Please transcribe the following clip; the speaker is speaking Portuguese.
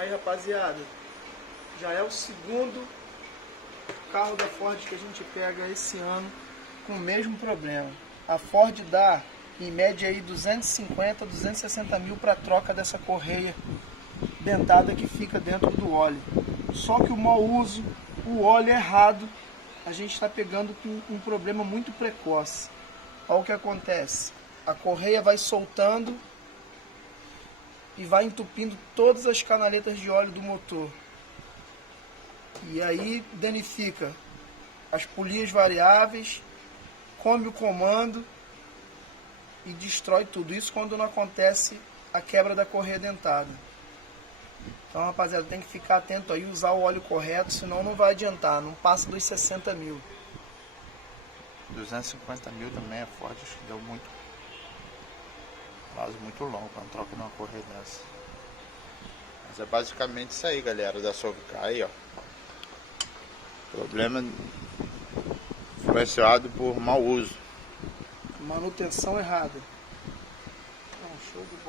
Aí, rapaziada, já é o segundo carro da Ford que a gente pega esse ano com o mesmo problema. A Ford dá em média aí 250, 260 mil para troca dessa correia dentada que fica dentro do óleo. Só que o mau uso, o óleo errado, a gente está pegando com um problema muito precoce. Olha o que acontece. A correia vai soltando e vai entupindo todas as canaletas de óleo do motor. E aí danifica as polias variáveis, come o comando e destrói tudo. Isso quando não acontece a quebra da correia dentada. Então, rapaziada, tem que ficar atento aí, usar o óleo correto, senão não vai adiantar, não passa dos 60 mil. 250 mil também é forte, acho que deu muito prazo muito longo para troca de uma correia dessa. Mas é basicamente isso aí, galera, da Sovicar aí, ó. Problema influenciado por mau uso. Manutenção errada. Show de bola.